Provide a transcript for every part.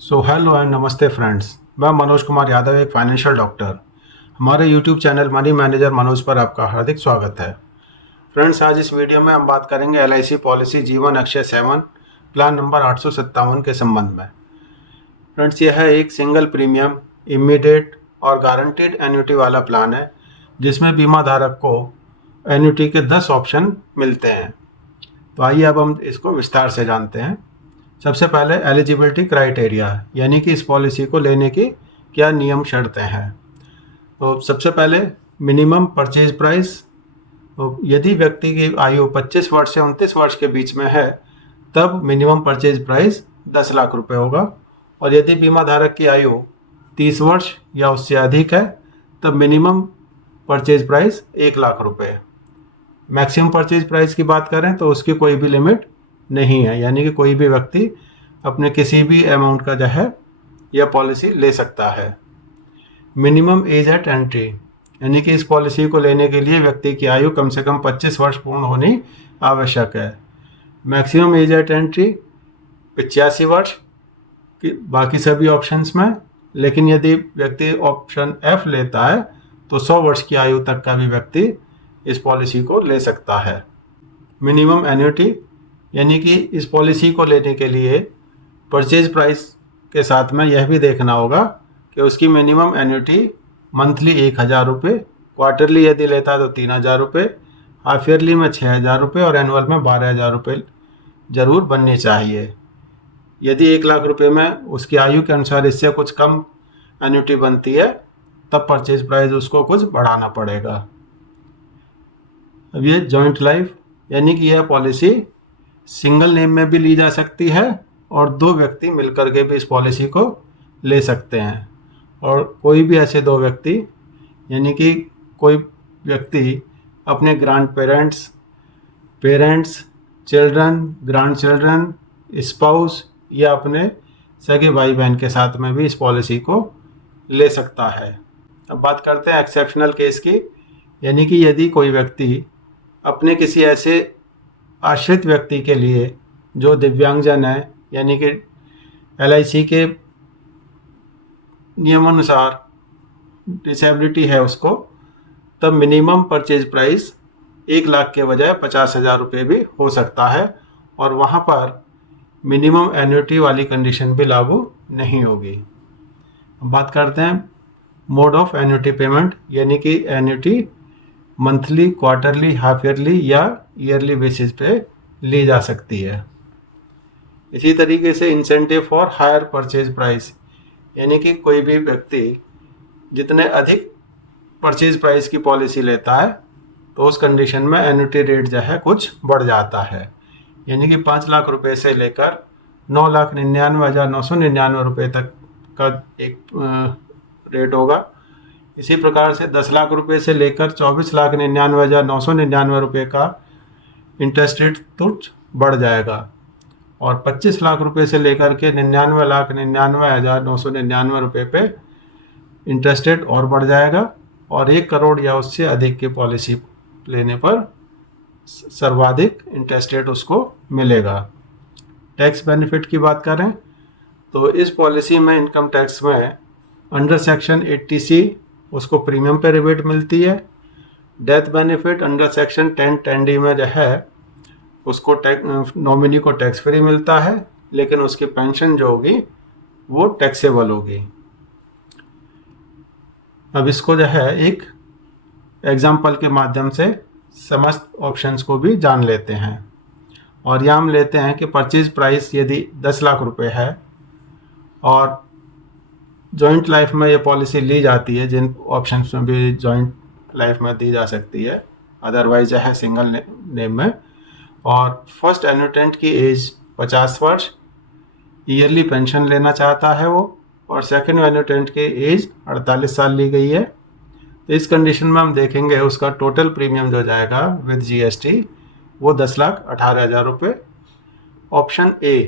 Hello and नमस्ते friends. मैं मनोज कुमार यादव, एक फाइनेंशियल डॉक्टर। हमारे YouTube channel money manager Manoj पर आपका हार्दिक स्वागत है। फ्रेंड्स, आज इस वीडियो में हम बात करेंगे LIC पॉलिसी जीवन अक्षय 7 प्लान नंबर 857 के संबंध में। फ्रेंड्स, यह एक सिंगल प्रीमियम, इमीडिएट और गारंटीड एन्युटी वाला प्लान है जिसमें बीमा धारक को एन्युटी के 10 ऑप्शन मिलते हैं। तो आइए अब हम इसको विस्तार से जानते हैं। सबसे पहले एलिजिबिलिटी क्राइटेरिया, यानी कि इस पॉलिसी को लेने की क्या नियम शर्तें हैं। तो सबसे पहले मिनिमम परचेज प्राइस। तो यदि व्यक्ति की आयु 25 वर्ष से 29 वर्ष के बीच में है तब मिनिमम परचेज प्राइस 10 लाख रुपए होगा, और यदि बीमा धारक की आयु 30 वर्ष या उससे अधिक है तब मिनिमम परचेज प्राइस 1 लाख रुपए। मैक्सिमम परचेज प्राइस की बात करें तो उसकी कोई भी लिमिट नहीं है, यानी कि कोई भी व्यक्ति अपने किसी भी अमाउंट का जो है यह पॉलिसी ले सकता है। मिनिमम एज एट एंट्री, यानी कि इस पॉलिसी को लेने के लिए व्यक्ति की आयु कम से कम 25 वर्ष पूर्ण होनी आवश्यक है। मैक्सिमम एज एट एंट्री 85 वर्ष की बाकी सभी ऑप्शंस में, लेकिन यदि व्यक्ति ऑप्शन F लेता है तो 100 वर्ष की आयु तक का भी व्यक्ति इस पॉलिसी को ले सकता है। मिनिमम एन्युटी, यानी कि इस पॉलिसी को लेने के लिए परचेज प्राइस के साथ में यह भी देखना होगा कि उसकी मिनिमम एन्युटी मंथली 1,000 रुपये, क्वार्टरली यदि लेता है तो 3,000 रुपये, हाफ ईयरली में 6,000 रुपये और एनुअल में 12,000 रुपये जरूर बननी चाहिए। यदि 1 लाख रुपये में उसकी आयु के अनुसार इससे कुछ कम एन्युटी बनती है तब परचेज प्राइस उसको कुछ बढ़ाना पड़ेगा। अब ये जॉइंट लाइफ, यानी कि यह पॉलिसी सिंगल नेम में भी ली जा सकती है और 2 व्यक्ति मिलकर के भी इस पॉलिसी को ले सकते हैं। और कोई भी ऐसे 2 व्यक्ति, यानी कि कोई व्यक्ति अपने grand parents, children, grand children, spouse या अपने सगे भाई बहन के साथ में भी इस पॉलिसी को ले सकता है। अब बात करते हैं एक्सेप्शनल केस की, यानी कि यदि कोई व्यक्ति अपने किसी ऐसे आश्रित व्यक्ति के लिए जो दिव्यांगजन है, यानी कि LIC के नियमानुसार डिसेबिलिटी है उसको, तब मिनिमम परचेज प्राइस 1 लाख के बजाय 50,000 रुपये भी हो सकता है, और वहाँ पर मिनिमम एन्युटी वाली कंडीशन भी लागू नहीं होगी। बात करते हैं मोड ऑफ एन्युटी पेमेंट, यानी कि annuity monthly, quarterly, half yearly या ईयरली बेसिस पे ली जा सकती है। इसी तरीके से incentive for hire purchase price, यानी कि कोई भी व्यक्ति जितने अधिक परचेज प्राइस की पॉलिसी लेता है तो उस कंडीशन में एन्युटी रेट जो है कुछ बढ़ जाता है, यानी कि 5 लाख रुपए से लेकर 9,99,999 रुपये तक का एक रेट होगा। इसी प्रकार से 10 लाख रुपए से लेकर 24,99,999 रुपये का इंटरेस्ट रेट तुरंत बढ़ जाएगा, और 25 लाख रुपए से लेकर के 99,99,999 रुपये पे इंटरेस्ट रेट और बढ़ जाएगा, और 1 करोड़ या उससे अधिक की पॉलिसी लेने पर सर्वाधिक इंटरेस्ट रेट उसको मिलेगा। टैक्स बेनिफिट की बात करें तो इस पॉलिसी में इनकम टैक्स में अंडर सेक्शन 80C उसको प्रीमियम पे रिबेट मिलती है। Death benefit under section 10(10)D में जो है उसको नॉमिनी को टैक्स फ्री मिलता है, लेकिन उसकी पेंशन जो होगी वो टैक्सेबल होगी। अब इसको जो है एक एग्जाम्पल के माध्यम से समस्त ऑप्शंस को भी जान लेते हैं, और यहाँ हम लेते हैं कि परचेज प्राइस यदि 10 लाख रुपए है और जॉइंट लाइफ में ये पॉलिसी ली जाती है, जिन ऑप्शंस में भी जॉइंट लाइफ में दी जा सकती है, अदरवाइज है सिंगल नेम में, और फर्स्ट एन्युटेंट की एज 50 वर्ष, ईयरली पेंशन लेना चाहता है वो, और सेकंड एन्युटेंट की एज 48 साल ली गई है। तो इस कंडीशन में हम देखेंगे उसका टोटल प्रीमियम जो जाएगा विद GST वो 10,18,000 रुपये। ऑप्शन A,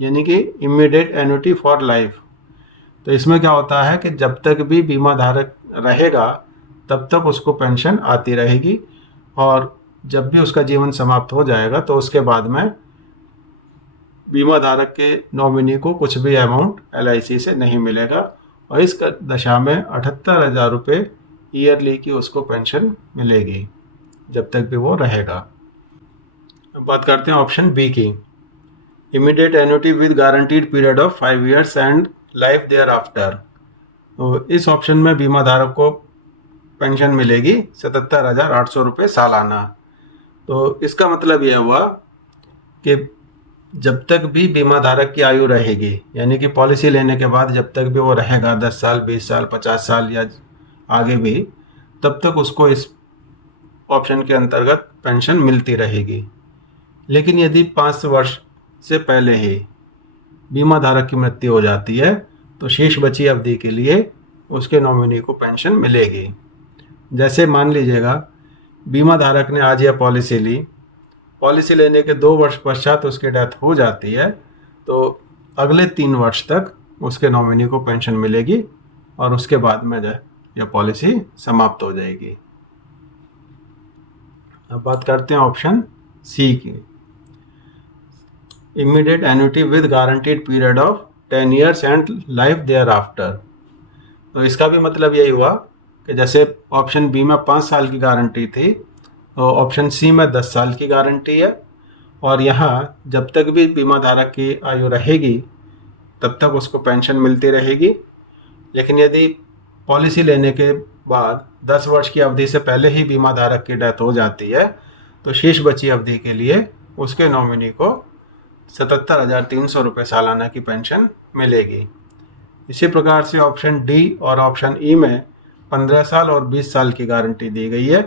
यानी कि इमीडिएट एन्युटी फॉर लाइफ, तो इसमें क्या होता है कि जब तक भी बीमा धारक रहेगा तब तक उसको पेंशन आती रहेगी, और जब भी उसका जीवन समाप्त हो जाएगा तो उसके बाद में बीमा धारक के नॉमिनी को कुछ भी अमाउंट LIC से नहीं मिलेगा और इस दशा में 78,000 रुपये ईयरली की उसको पेंशन मिलेगी जब तक भी वो रहेगा। अब बात करते हैं ऑप्शन बी की, immediate annuity with guaranteed period of 5 years and life देयर आफ्टर। तो इस ऑप्शन में बीमा धारक को पेंशन मिलेगी 77,800 रुपये सालाना। तो इसका मतलब यह हुआ कि जब तक भी बीमा धारक की आयु रहेगी, यानी कि पॉलिसी लेने के बाद जब तक भी वो रहेगा 10 साल, 20 साल, 50 साल या आगे भी, तब तक उसको इस ऑप्शन के अंतर्गत पेंशन मिलती रहेगी। लेकिन यदि 5 वर्ष से पहले ही बीमा धारक की मृत्यु हो जाती है तो शेष बची अवधि के लिए उसके नॉमिनी को पेंशन मिलेगी। जैसे मान लीजिएगा बीमा धारक ने आज यह पॉलिसी ली, पॉलिसी लेने के 2 वर्ष पश्चात उसकी डेथ हो जाती है तो अगले 3 वर्ष तक उसके नॉमिनी को पेंशन मिलेगी और उसके बाद में यह पॉलिसी समाप्त हो जाएगी। अब बात करते हैं ऑप्शन सी की, immediate annuity with guaranteed period of 10 years and life देयर आफ्टर। तो इसका भी मतलब यही हुआ कि जैसे ऑप्शन बी में 5 साल की गारंटी थी तो ऑप्शन सी में 10 साल की गारंटी है और यहाँ जब तक भी बीमा धारक की आयु रहेगी तब तक उसको पेंशन मिलती रहेगी। लेकिन यदि पॉलिसी लेने के बाद 10 वर्ष की अवधि से पहले ही बीमा धारक की डेथ हो जाती है तो शेष बची अवधि के लिए उसके नॉमिनी को 77,300 रुपये सालाना की पेंशन मिलेगी। इसी प्रकार से ऑप्शन डी और ऑप्शन ई में 15 साल और 20 साल की गारंटी दी गई है।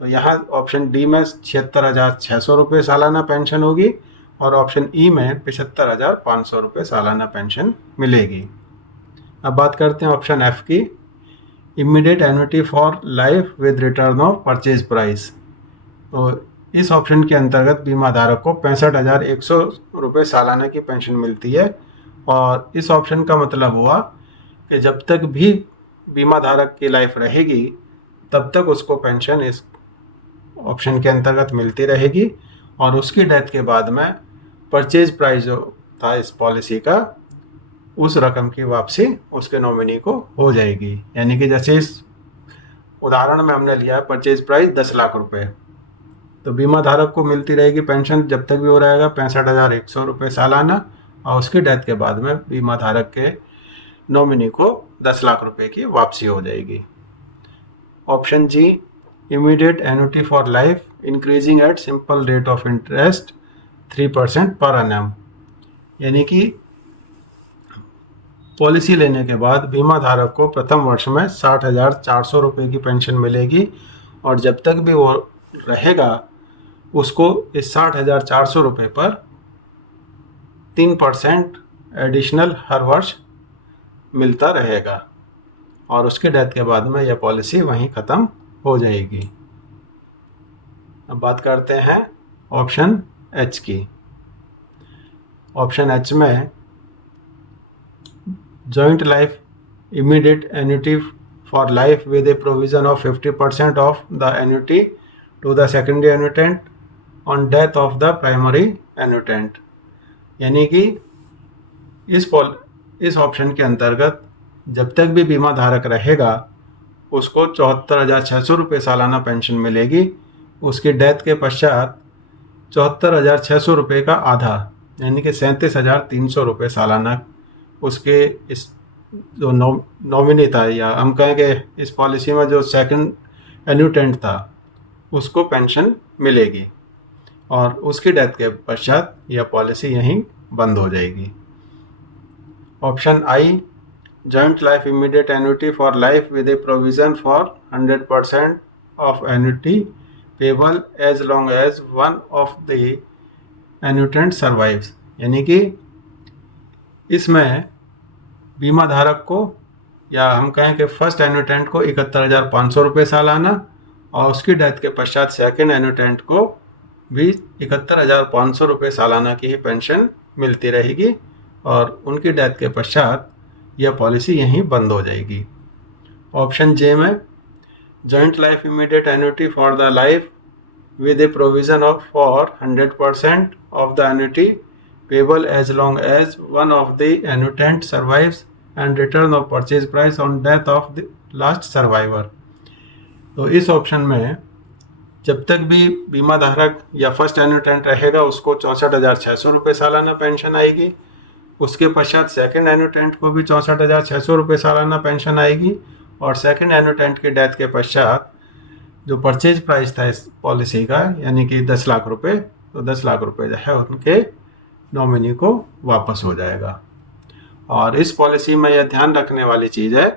तो यहाँ ऑप्शन डी में 76,600 रुपये सालाना पेंशन होगी और ऑप्शन ई में 75,500 रुपये सालाना पेंशन मिलेगी। अब बात करते हैं ऑप्शन एफ की, immediate annuity for life with return of purchase price. तो इस ऑप्शन के अंतर्गत बीमा धारक को 65,100 रुपये सालाना की पेंशन मिलती है और इस ऑप्शन का मतलब हुआ कि जब तक भी बीमा धारक की लाइफ रहेगी तब तक उसको पेंशन इस ऑप्शन के अंतर्गत मिलती रहेगी और उसकी डेथ के बाद में परचेज प्राइस जो था इस पॉलिसी का उस रकम की वापसी उसके नॉमिनी को हो जाएगी। यानी कि जैसे इस उदाहरण में हमने लिया परचेज प्राइस 10 लाख रुपए, तो बीमा धारक को मिलती रहेगी पेंशन जब तक भी वो रहेगा 65,100 रुपये सालाना और उसकी डेथ के बाद में बीमा धारक के नॉमिनी को 10 लाख रुपए की वापसी हो जाएगी। Option G, immediate annuity for life increasing at simple rate of interest 3% per annum. यानी कि पॉलिसी लेने के बाद बीमा धारक को प्रथम वर्ष में 60,400 रुपये की पेंशन मिलेगी और जब तक भी वो रहेगा उसको इस 60,400 रुपये पर 3% एडिशनल हर वर्ष मिलता रहेगा और उसके डेथ के बाद में यह पॉलिसी वहीं ख़त्म हो जाएगी। अब बात करते हैं ऑप्शन एच की। ऑप्शन एच में joint life immediate annuity for life with a provision of 50% of the annuity to the secondary annuitant on death of the primary annuitant. यानी कि इस ऑप्शन के अंतर्गत जब तक भी बीमा धारक रहेगा उसको 74,600 रुपये सालाना पेंशन मिलेगी। उसकी डेथ के पश्चात 74,600 रुपये का आधा यानी कि 37,300 रुपये सालाना उसके इस जो नॉमिनी था या हम कहेंगे इस पॉलिसी में जो सेकंड एन्युटेंट था उसको पेंशन मिलेगी और उसकी डेथ के पश्चात यह पॉलिसी यहीं बंद हो जाएगी। Option I, joint life immediate annuity for life with a provision for 100% of annuity payable as long as one of the annuitant survives. यानी कि इसमें बीमा धारक को या हम कहें कि फर्स्ट एन्युटेंट को 71,500 रुपये सालाना और उसकी डेथ के पश्चात सेकेंड एन्युटेंट को भी 71,500 रुपये सालाना की ही पेंशन मिलती रहेगी और उनकी डेथ के पश्चात यह पॉलिसी यहीं बंद हो जाएगी। ऑप्शन जे में joint life immediate annuity for the life with a provision of for 100% of the annuity payable as long as one of the annuitant survives and return of purchase price on death of the last survivor। तो इस option में जब तक भी बीमा धारक या first एन्यूटेंट रहेगा उसको 64,600 रुपये सालाना पेंशन आएगी। उसके पश्चात सेकंड एन्यूटेंट को भी 64,600 रुपये सालाना पेंशन आएगी। और सेकंड एन्यूटेंट के डेथ के पश्चात जो परचेज प्राइस था इस पॉलिसी का यानी कि 10 लाख रुपये, तो 10 लाख रुपये जो है उनके नॉमिनी को वापस हो जाएगा। और इस पॉलिसी में यह ध्यान रखने वाली चीज़ है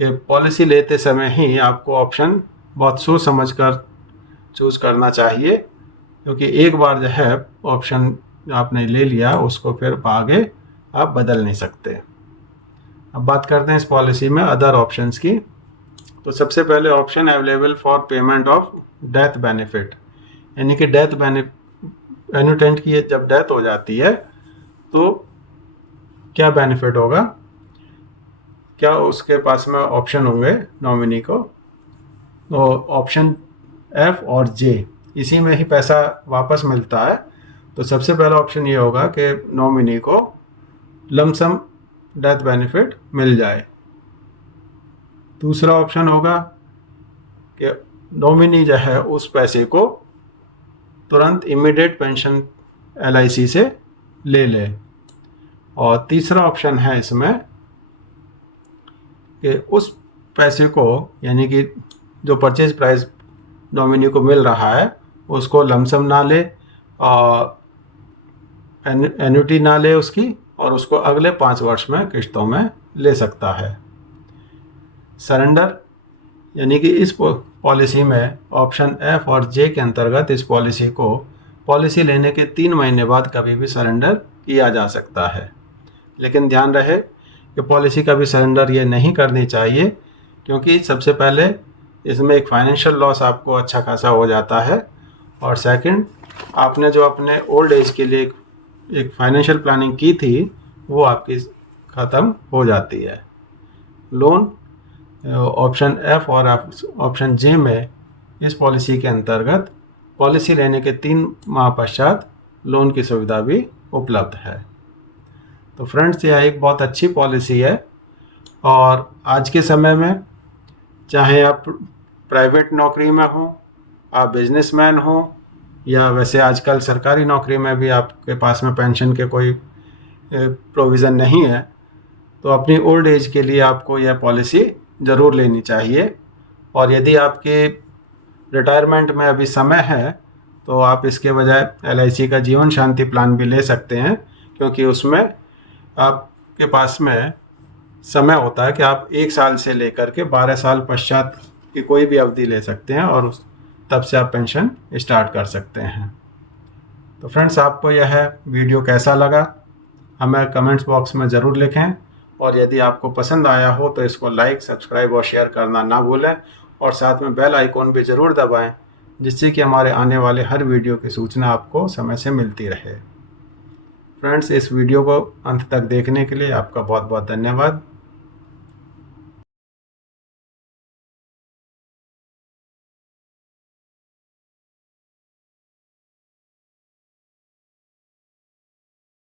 कि पॉलिसी लेते समय ही आपको ऑप्शन बहुत सोच समझ कर चूज़ करना चाहिए, क्योंकि एक बार जो है ऑप्शन आपने ले लिया उसको फिर आगे आप बदल नहीं सकते। अब बात करते हैं इस पॉलिसी में अदर ऑप्शंस की। तो सबसे पहले option available for payment of death benefit, यानी कि डेथ एन्यूटेंट की जब डेथ हो जाती है तो क्या बेनिफिट होगा, क्या उसके पास में ऑप्शन होंगे नॉमिनी को। तो ऑप्शन एफ और जे, इसी में ही पैसा वापस मिलता है। तो सबसे पहला ऑप्शन ये होगा कि नॉमिनी को लमसम डेथ बेनिफिट मिल जाए। दूसरा ऑप्शन होगा कि नॉमिनी जो है उस पैसे को तुरंत इमीडिएट पेंशन LIC से ले ले। और तीसरा ऑप्शन है इसमें कि उस पैसे को यानी कि जो परचेज प्राइस नॉमिनी को मिल रहा है उसको लमसम ना ले और एन्युटी ना ले उसकी, और उसको अगले 5 वर्ष में किश्तों में ले सकता है। सरेंडर, यानी कि इस पॉलिसी में ऑप्शन एफ और जे के अंतर्गत इस पॉलिसी को पॉलिसी लेने के 3 महीने बाद कभी भी सरेंडर किया जा सकता है। लेकिन ध्यान रहे कि पॉलिसी का भी सरेंडर ये नहीं करनी चाहिए, क्योंकि सबसे पहले इसमें एक फाइनेंशियल लॉस आपको अच्छा खासा हो जाता है, और सेकंड आपने जो अपने ओल्ड एज के लिए एक फाइनेंशियल प्लानिंग की थी वो आपकी ख़त्म हो जाती है। लोन ऑप्शन एफ और ऑप्शन जे में इस पॉलिसी के अंतर्गत पॉलिसी लेने के 3 माह पश्चात लोन की सुविधा भी उपलब्ध है। तो फ्रेंड्स, यह एक बहुत अच्छी पॉलिसी है, और आज के समय में चाहे आप प्राइवेट नौकरी में हो, आप बिजनेसमैन हो, या वैसे आजकल सरकारी नौकरी में भी आपके पास में पेंशन के कोई प्रोविज़न नहीं है, तो अपनी ओल्ड एज के लिए आपको यह पॉलिसी ज़रूर लेनी चाहिए। और यदि आपके रिटायरमेंट में अभी समय है तो आप इसके बजाय LIC का जीवन शांति प्लान भी ले सकते हैं, क्योंकि उसमें आपके पास में समय होता है कि आप 1 साल से लेकर के 12 साल पश्चात की कोई भी अवधि ले सकते हैं, और तब से आप पेंशन स्टार्ट कर सकते हैं। तो फ्रेंड्स, आपको यह वीडियो कैसा लगा हमें कमेंट्स बॉक्स में ज़रूर लिखें, और यदि आपको पसंद आया हो तो इसको लाइक, सब्सक्राइब और शेयर करना ना भूलें, और साथ में बेल आइकॉन भी ज़रूर दबाएं, जिससे कि हमारे आने वाले हर वीडियो की सूचना आपको समय से मिलती रहे। फ्रेंड्स, इस वीडियो को अंत तक देखने के लिए आपका बहुत बहुत धन्यवाद।